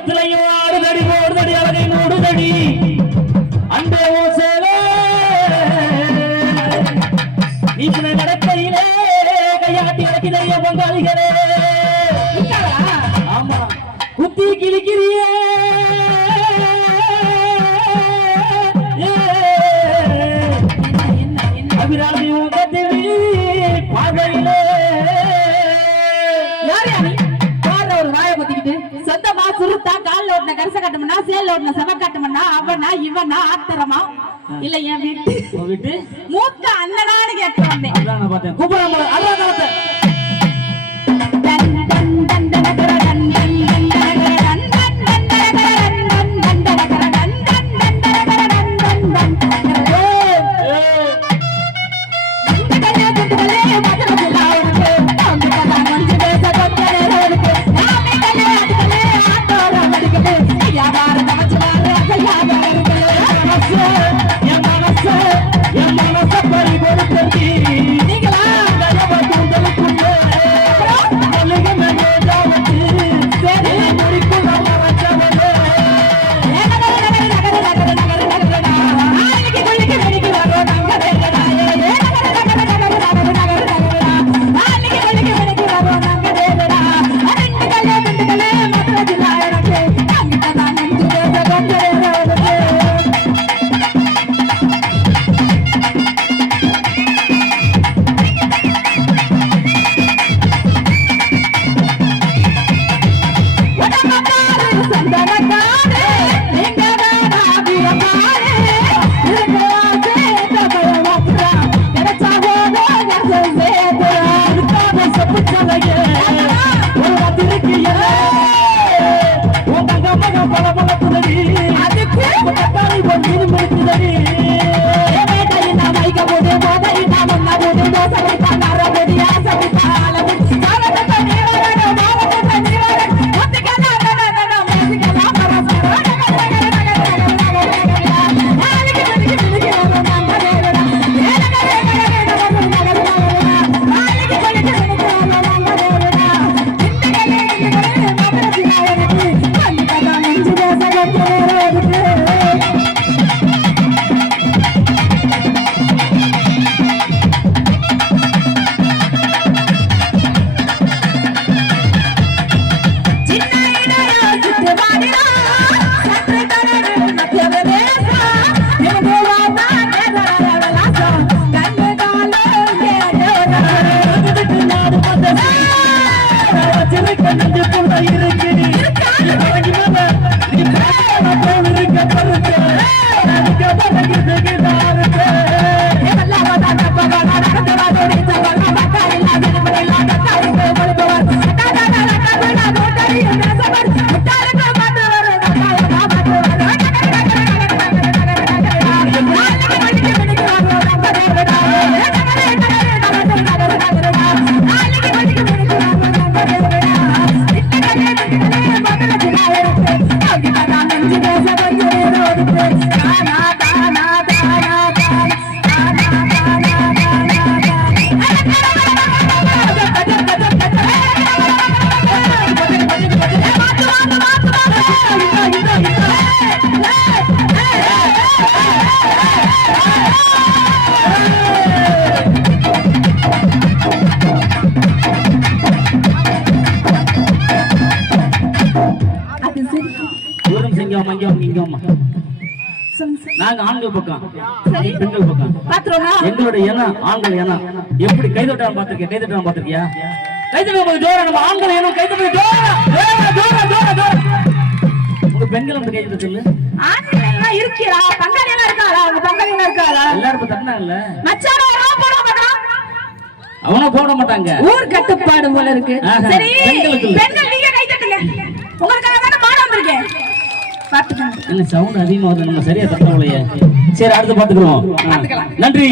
ஆறுதடி போடுதடி அழகை மூடுதடி அன்பே ஓ சேவே நீக்குமே நடக்கையிலே கையாட்டி அடக்கிதைய பொங்காளிகளே ஆமா குத்தி கிளிக்கிறியே அபிராமி உங்கத்திவி பார்வையிலே சொந்தமா சுருத்தா கால்ல ஓட்டுன கரிச கட்டமன்னா சேல்ல ஓட்டுன செவ கட்டமன்னா அவனா இவனா ஆத்திரமா இல்ல என் வீட்டு மூத்த அண்ணனான்னு கேட்க வந்தேன். அதான் பார்த்தேன் கூப்பிடாம அதான் பார்த்தேன் நாங்க ஆண்கள் பக்கம் பெண்கள் பக்கம் எங்களுடைய எண்ணம் ஆண்கள் எண்ணம் எப்படி கைதட்டாலும் பாத்திருக்கேன் கைதட்டாலும் பாத்திருக்கியா கைதட்டும் ஜோரா நம்ம ஆண்கள் எண்ணம் கைதட்டு ஜோரா உங்க பெண்கள் வந்து கைதட்ட சொல்லு ஆண்கள் எல்லாம் இருக்கீரா பங்காளி எல்லாம் இருக்காரா உங்க பங்காளி எல்லாம் இருக்காரா எல்லாரும் தட்டினாங்கல்ல மச்சான போட மாட்டான் அவன போட மாட்டாங்க ஊர் கட்டுப்பாடு போல இருக்கு சரி பெண்கள் நீங்க கைதட்டுங்க உங்களுக்காக தான பாட வந்திருக்கேன் என்ன சவுண்ட் அதிகமா வருது நம்ம சரியா தட்டலையே சரி அடுத்து பாத்துக்கிறோம் நன்றி